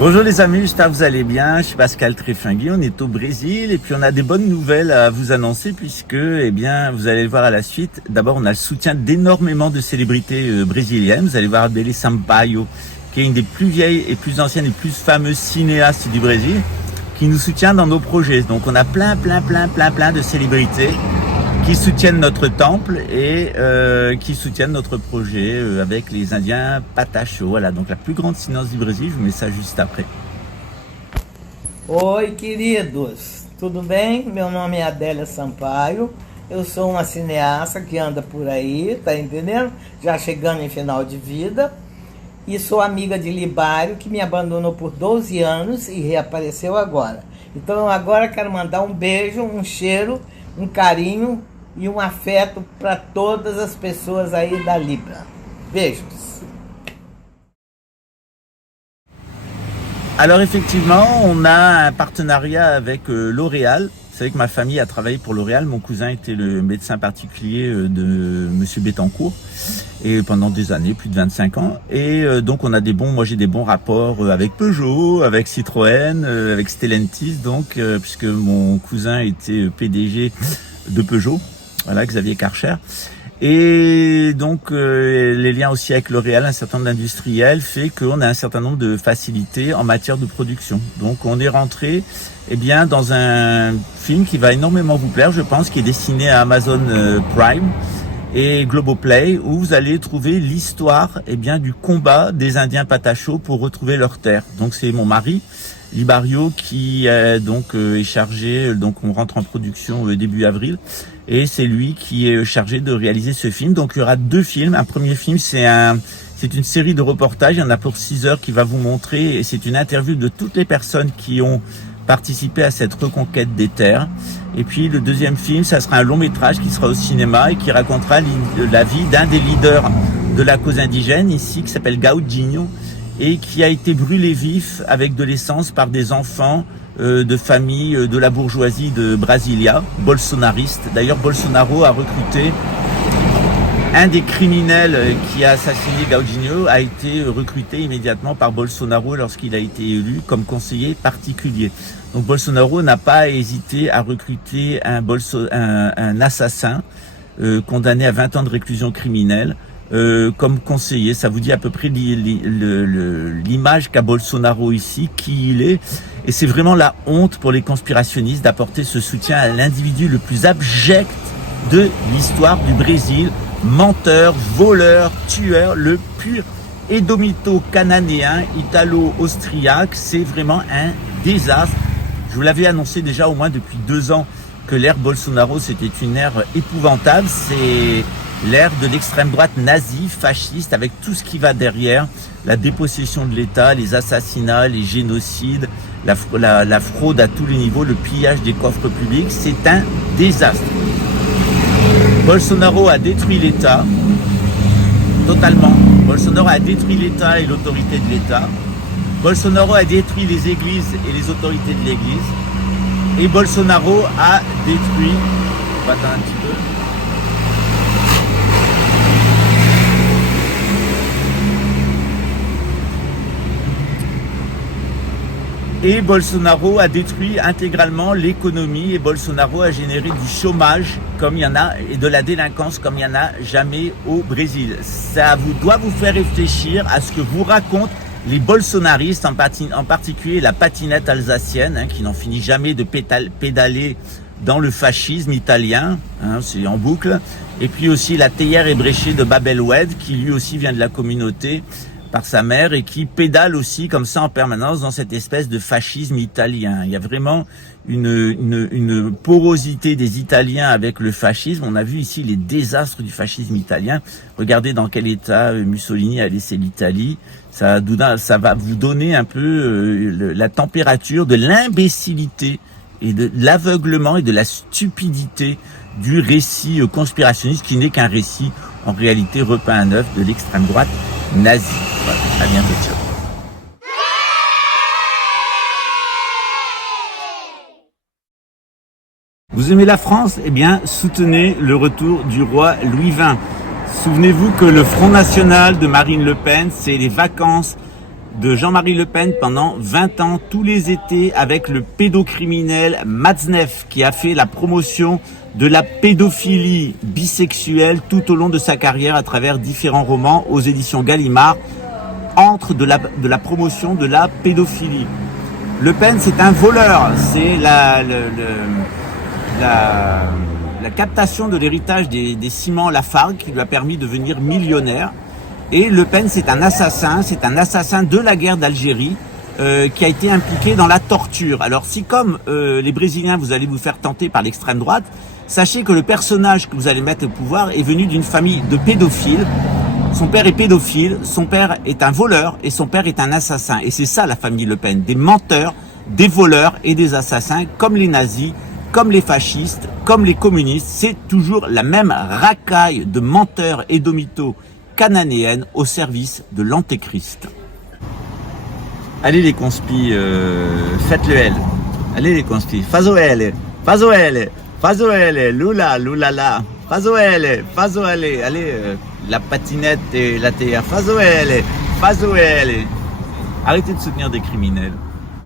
Bonjour les amis, j'espère que vous allez bien. Je suis Pascal Tréfingui, on est au Brésil et puis on a des bonnes nouvelles à vous annoncer puisque, eh bien, vous allez le voir à la suite. D'abord, on a le soutien d'énormément de célébrités brésiliennes. Vous allez voir Adele Sampaio, qui est une des plus vieilles et plus anciennes et plus fameuses cinéastes du Brésil, qui nous soutient dans nos projets. Donc on a plein de célébrités qui soutiennent notre temple et qui soutiennent notre projet avec les Indiens Patacho. Voilà, donc la plus grande cinéase du Brésil, je vous mets ça juste après. Oi, queridos, tudo bem? Meu nome é Adélia Sampaio, eu sou uma cineasta que anda por aí, tá entendendo? Já chegando em final de vida, e sou amiga de Libário, que me abandonou por 12 anos e reapareceu agora. Então agora quero mandar um beijo, um cheiro, um carinho e um afeto para todas as pessoas aí da Libra. Beijos. Alors effectivement, on a un partenariat avec L'Oréal. Vous savez que ma famille a travaillé pour L'Oréal. Mon cousin était le médecin particulier de Monsieur Bettencourt et pendant des années, plus de 25 ans. Et donc on a moi j'ai des bons rapports avec Peugeot, avec Citroën, avec Stellantis, donc puisque mon cousin était PDG de Peugeot. Voilà, Xavier Karcher. Et donc les liens aussi avec L'Oréal, un certain nombre d'industriels, fait qu'on a un certain nombre de facilités en matière de production. Donc on est rentré dans un film qui va énormément vous plaire, je pense, qui est destiné à Amazon Prime et Globoplay, où vous allez trouver l'histoire du combat des Indiens Patacho pour retrouver leur terre. Donc c'est mon mari Libario qui est chargé, donc on rentre en production début avril, et c'est lui qui est chargé de réaliser ce film. Donc il y aura deux films. Un premier film, c'est une série de reportages, il y en a pour 6 heures qui va vous montrer, et c'est une interview de toutes les personnes qui ont participé à cette reconquête des terres. Et puis le deuxième film, ça sera un long métrage qui sera au cinéma et qui racontera la vie d'un des leaders de la cause indigène ici, qui s'appelle Gaudinho, et qui a été brûlé vif avec de l'essence par des enfants de familles de la bourgeoisie de Brasilia, bolsonaristes. D'ailleurs, Bolsonaro a recruté un des criminels qui a assassiné Gaudinho, a été recruté immédiatement par Bolsonaro lorsqu'il a été élu comme conseiller particulier. Donc Bolsonaro n'a pas hésité à recruter un assassin condamné à 20 ans de réclusion criminelle comme conseiller. Ça vous dit à peu près l'image qu'a Bolsonaro ici, qui il est. Et c'est vraiment la honte pour les conspirationnistes d'apporter ce soutien à l'individu le plus abject de l'histoire du Brésil. Menteur, voleur, tueur, le pur édomito cananéen, italo-austriaque. C'est vraiment un désastre. Je vous l'avais annoncé déjà au moins depuis 2 ans que l'ère Bolsonaro, c'était une ère épouvantable. C'est l'ère de l'extrême droite nazie, fasciste, avec tout ce qui va derrière, la dépossession de l'État, les assassinats, les génocides, la fraude à tous les niveaux, le pillage des coffres publics. C'est un désastre. Bolsonaro a détruit l'État, totalement. Bolsonaro a détruit l'État et l'autorité de l'État. Bolsonaro a détruit les églises et les autorités de l'Église. Et Bolsonaro a détruit... On va attendre un petit peu. Et Bolsonaro a détruit intégralement l'économie, et Bolsonaro a généré du chômage comme il y en a, et de la délinquance comme il n'y en a jamais au Brésil. Ça doit vous faire réfléchir à ce que vous racontent les bolsonaristes, en particulier la patinette alsacienne, qui n'en finit jamais de pédaler dans le fascisme italien, c'est en boucle. Et puis aussi la théière ébréchée de Babel Oued, qui lui aussi vient de la communauté, par sa mère, et qui pédale aussi comme ça en permanence dans cette espèce de fascisme italien. Il y a vraiment une porosité des Italiens avec le fascisme. On a vu ici les désastres du fascisme italien. Regardez dans quel état Mussolini a laissé l'Italie. Ça va vous donner un peu la température de l'imbécilité et de l'aveuglement et de la stupidité du récit conspirationniste, qui n'est qu'un récit en réalité repeint à neuf de l'extrême droite nazie. Voilà, à bientôt. Vous aimez la France? Eh bien, soutenez le retour du roi Louis XX. Souvenez-vous que le Front National de Marine Le Pen, c'est les vacances de Jean-Marie Le Pen pendant 20 ans, tous les étés, avec le pédocriminel Matzneff, qui a fait la promotion de la pédophilie bisexuelle tout au long de sa carrière à travers différents romans aux éditions Gallimard, entre de la promotion de la pédophilie. Le Pen, c'est un voleur, c'est la captation de l'héritage des ciments Lafargue qui lui a permis de devenir millionnaire. Et Le Pen, c'est un assassin de la guerre d'Algérie qui a été impliqué dans la torture. Alors si comme les Brésiliens, vous allez vous faire tenter par l'extrême droite, sachez que le personnage que vous allez mettre au pouvoir est venu d'une famille de pédophiles. Son père est pédophile, son père est un voleur et son père est un assassin. Et c'est ça la famille Le Pen, des menteurs, des voleurs et des assassins, comme les nazis, comme les fascistes, comme les communistes. C'est toujours la même racaille de menteurs et de mythos cananéennes au service de l'antéchrist. Allez les conspis, faites le L. Allez les conspis, fazo L, fazo L, fazo L, lula, lulala, fazo L, fazo L, allez, la patinette et la théa, fazo L, fazo L. Arrêtez de soutenir des criminels.